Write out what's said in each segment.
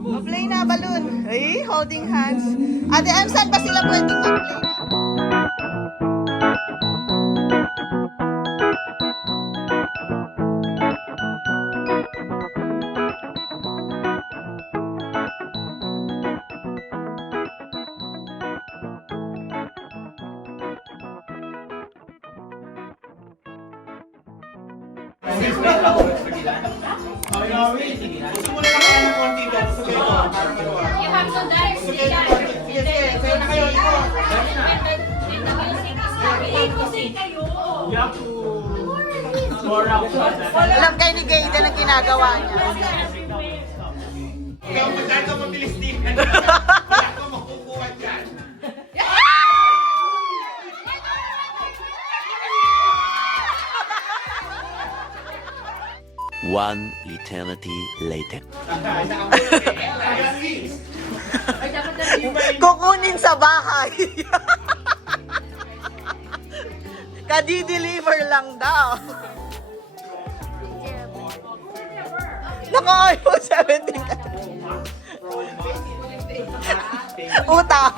Mag-play na, balloon. Ay, holding hands. Ate Em, saan ba sila pwedeng mag-play? You have to dance. Alam kayo ni Gaiden ang ginagawa niya. Ikaw masyado mabilis din. Kaya ako makukuha dyan. One eternity later. Kukunin sa bahay. Kadi-deliver lang daw. Naku, iPhone 17 ka. Utang.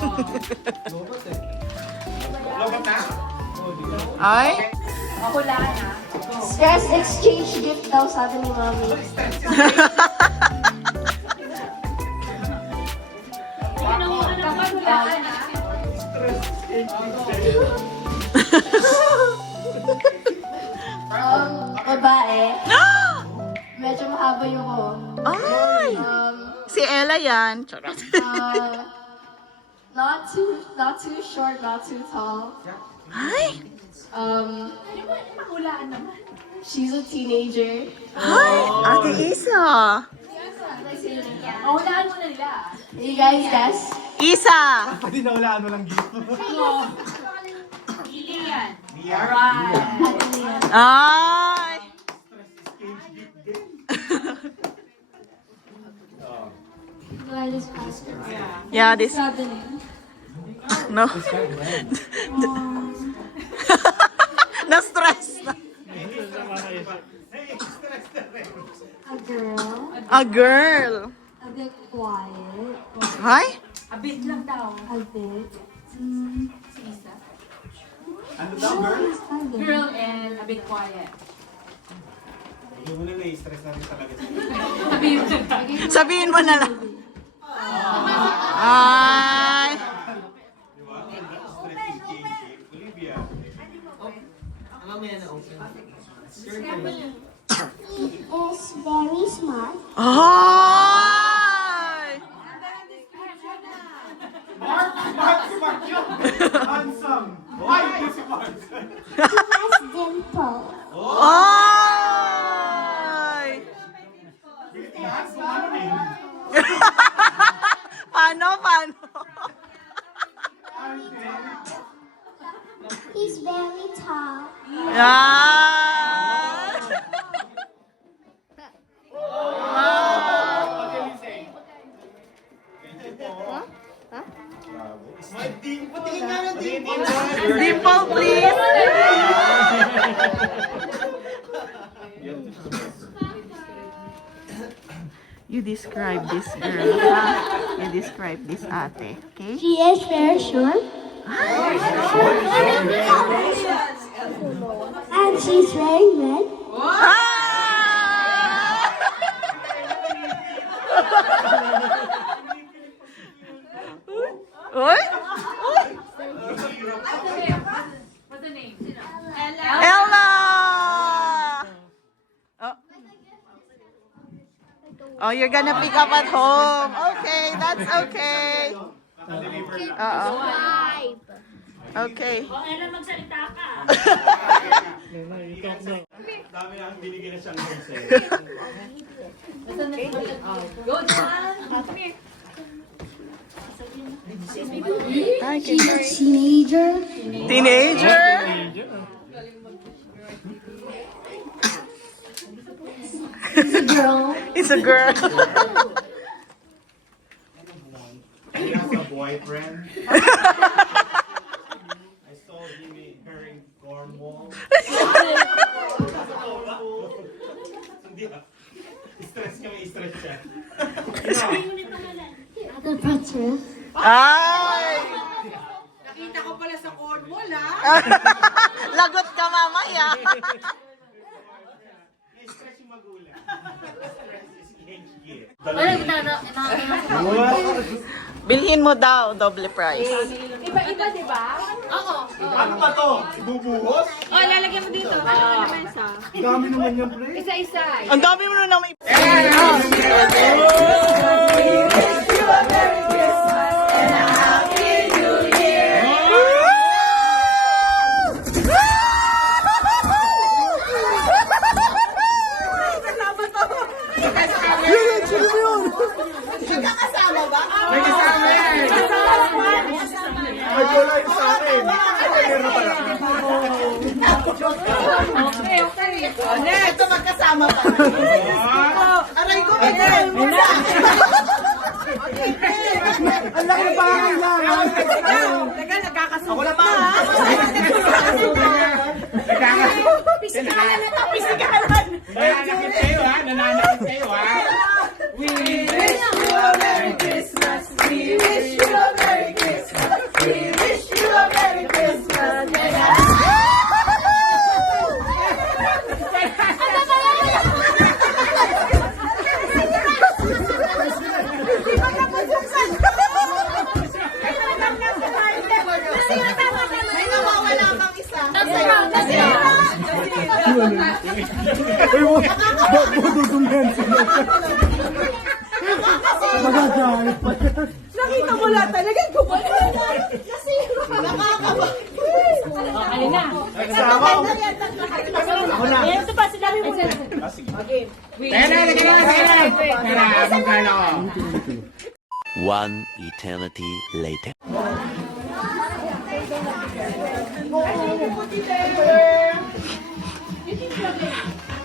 Ay? Stress exchange gift daw sabi ni Mami. Babae. Medyo mahaba yung ko. Ay! Si Ella yan. Charot. Not too short, not too tall. Ay! She's a teenager. Ay! Ate Isa. Mahulaan mo na nila. You guys guess? Isa! Pwede na wala ano lang dito. Lilian. Ano yan? Ay! Do I just pass it? Yeah, this... Sabi niya. No. Na-stress na. A girl. A girl. A bit quiet. Hi? A bit lang daw. A bit. Ano daw, girl? Girl and a bit quiet. Hindi mo na na-stress na rin talaga. Sabihin mo na lang. Ay! Di ba? Stress is changing. Olivia. Is very smart. Ay! Mark yun! Handsome! Why is si Mark? Has dimple. Ay! Yes, ano eh? Paano? Paano? He's very tall. Ay! Patingin nga ng dimple. Dimple, please! You describe this girl, ha? You describe this ate, okay? She is very short. And she's very red. Uy! What's the name? Ella! Oh, you're gonna pick up at home. Okay, that's okay. Oo. Okay. Ella, magsalita ka. Dami na ang binigyan na siyang consent. Good one. Come here. Hi, She's a teenager. teenager. She's a girl. It's a girl. He has a boyfriend. I saw him wearing Cornwall. Hindi ah. Stress ka, may stress siya. The pretzels. Ay! Nakita ko pala sa Cornwall, ha? Lagot ka mamaya. May stress yung magulang. Stress is gift. Bilhin mo daw, double price. Iba-iba, di ba? Oo. Ano ba to? Ibubuhos? Oh, lalagyan mo dito. Ano naman sa? Dami naman yung pre. Isa-isa. Ang dami mo na naman. May kasama yan! Ay, wala yung sa akin. Meron pala. Ito magkasama pa. Aray ko, Miguel! Ang laki ng pangangailangan. Teka, nagkakasugat. Ako na pa! Pisikalan na to, pisikalan. Nananakit kayo ha! Nananakit kayo ha! We wish you a Merry Christmas! We wish you a Merry Christmas! We wish you a Merry Christmas! May nawawala kang isa. Nakita mo lahat talaga. Gumano. Nakakaba. Alin na? Nagsama ako! Ako na! Ito pa, sinabi mo na. Teka na! Tara, magkala ko! One eternity later.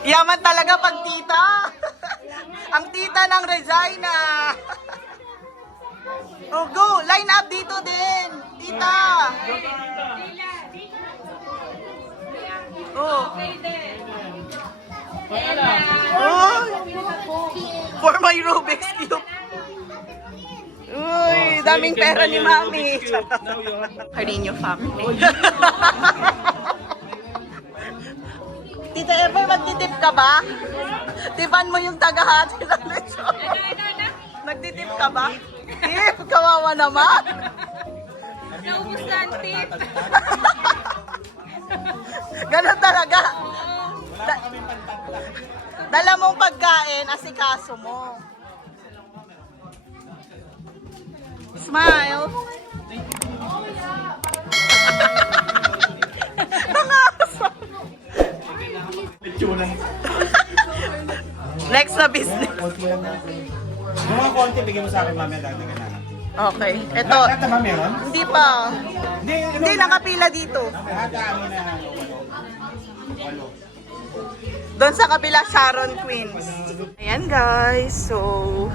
Yaman talaga pag tita. Ang tita ng Regina. Oh, go. Line up dito din. Tita. Oh. Oh. For my Rubik's Cube. Uy, daming pera ni Mami. Carino family. Tita Ever, magtitip ka ba? Tipan mo yung tagahati ng lechon. Nagtitip ka ba? Tip, kawawa naman. Naubos na ang tip. Ganon talaga. Dala mong pagkain, asikaso mo. Smile. Nangasam. Lechonan. Next na business. Yung mga konti, bigyan mo sa akin mamaya dagdagan na. Okay, eto. Lahat na ba meron? Hindi pa. Hindi, Hindi, nakapila dito. Lahat na amin na walo. Doon sa kabila, Sharon Queens. Ayan guys, so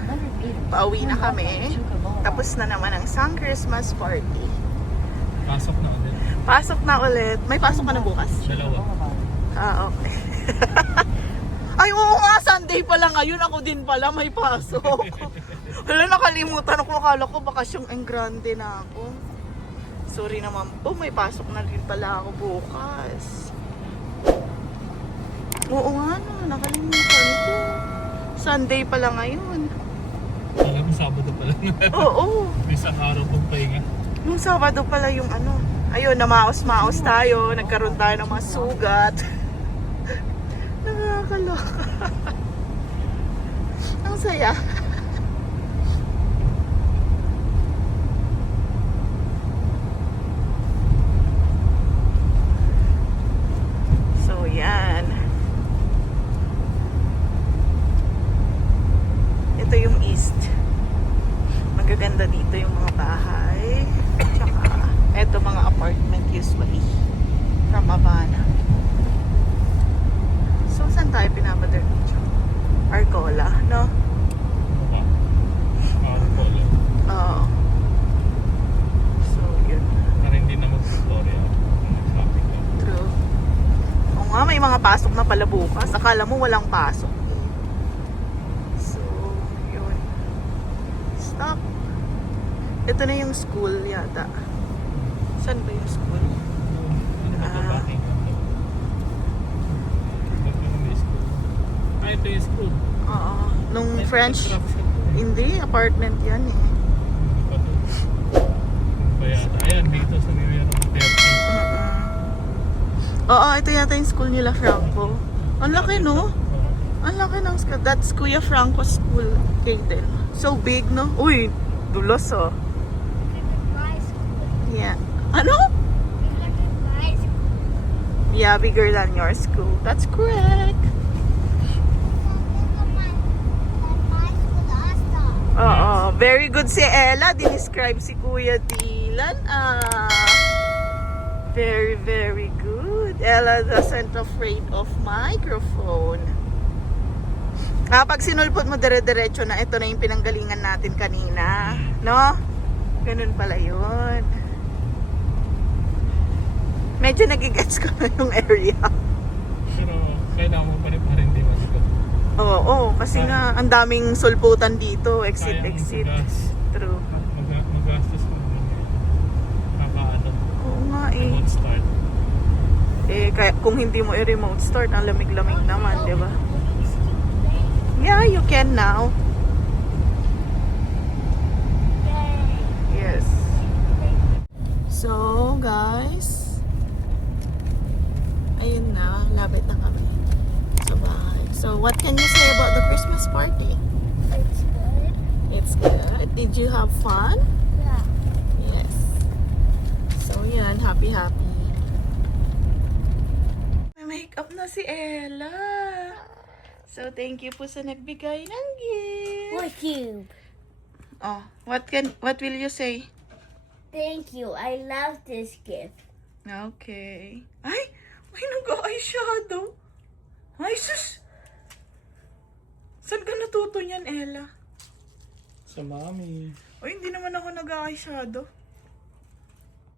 pauwi na kami. Tapos na naman ang isang Christmas party. Pasok na ulit. Pasok na ulit. May pasok ka na bukas? Dalawa. Ah, okay. Ay, oo nga, Sunday pala ngayon. Ako din pala, may pasok. Wala, nakalimutan ako. Akala ko bakasyong Engrande na ako. Sorry naman po, may pasok na rin pala ako bukas. Oo nga no, nakalimutan ko. Sunday pala ngayon. Alam mo, Sabado pala. Oo. Isang araw pong pahinga. Nung Sabado pala yung ano. Ayun, namaos-maos tayo. Nagkaroon tayo ng mga sugat. Nakakaloka. Ang saya. So, yan. Ito yung east. Magaganda dito yung mga bahay. Tsaka, ito mga apartment usually. From Havana. So, saan tayo pinapadala? Arcola, no? Araw po lang. Oo. So, yun. Para hindi na mag-Victoria. Shopping lang. True. Oo nga, may mga pasok na pala bukas. Akala mo walang pasok. So, bata. Ito na yung school yata. Saan ba yung school? Ito yung school. Oo. Nung French, Craft shop. hindi, apartment yan eh. Ayan, dito sa New Year ng 30. Oo, ito yata yung school nila, Franco. Ang laki, no? Ang laki ng school. That's Kuya Franco's school, Kaden. So big, no? Uy, dulos, oh. Yeah. Ano? Yeah, bigger than your school. That's correct. Oo, very good si Ella. Dinescribe si Kuya Dylan. Very, very good. Ella doesn't afraid of microphone. Pag sinulpot mo dire-diretso na, ito na yung pinanggalingan natin kanina. No? Ganun pala yun. Medyo nagigets ko na yung area. Pero kailangan mo pa rin di masigot. Oo, kasi nga, ang daming sulputan dito. Exit, Kaya mo exit. True. Magastos mo kakaano. Oo nga eh. Remote start. Kaya, kung hindi mo i-remote start, ang lamig-lamig naman, di ba? Yeah, you can now. Yes. So, guys, ayun na, lapit na kami sa bahay. So, what can you say about the Christmas party? It's good. It's good. Did you have fun? Yeah. Yes. So, yan, happy. May makeup na si Ella. So, thank you po sa nagbigay ng gift. What you? Oh, what will you say? Thank you. I love this gift. Okay. Ay, may nag-eyeshadow. Ay, sus! Saan ka natuto niyan, Ella? Sa mami. Ay, hindi naman ako nag-eyeshadow.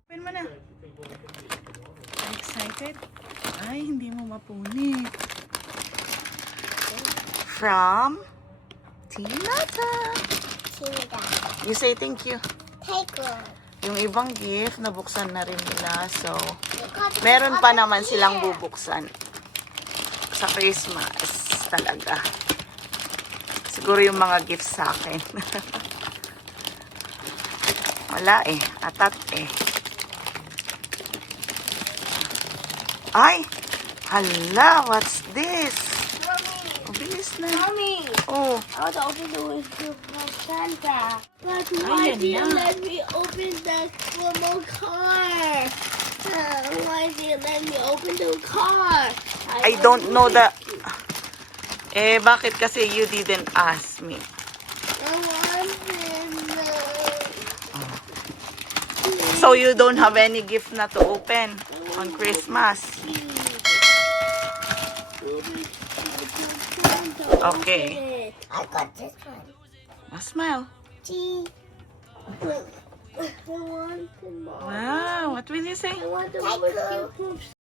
Open mo na. Excited? Ay, hindi mo mapunit. From Tinata. Tinga. You say thank you. Take one. Yung ibang gift, nabuksan na rin nila. So, meron pa naman silang bubuksan. Sa Christmas talaga. Siguro yung mga gifts sa akin. Wala eh. Atat eh. Ay! Hala! What's this? Bilis na. Mommy, Oh. I want to open the window for Santa. But why do you let me open the little car? Why do you let me open the car? I don't know the... bakit kasi you didn't ask me? I want So you don't have any gift na to open on Christmas? Okay. I got this one. Smile. Gee. I want the mom. Wow, what will you say? I want the one with you from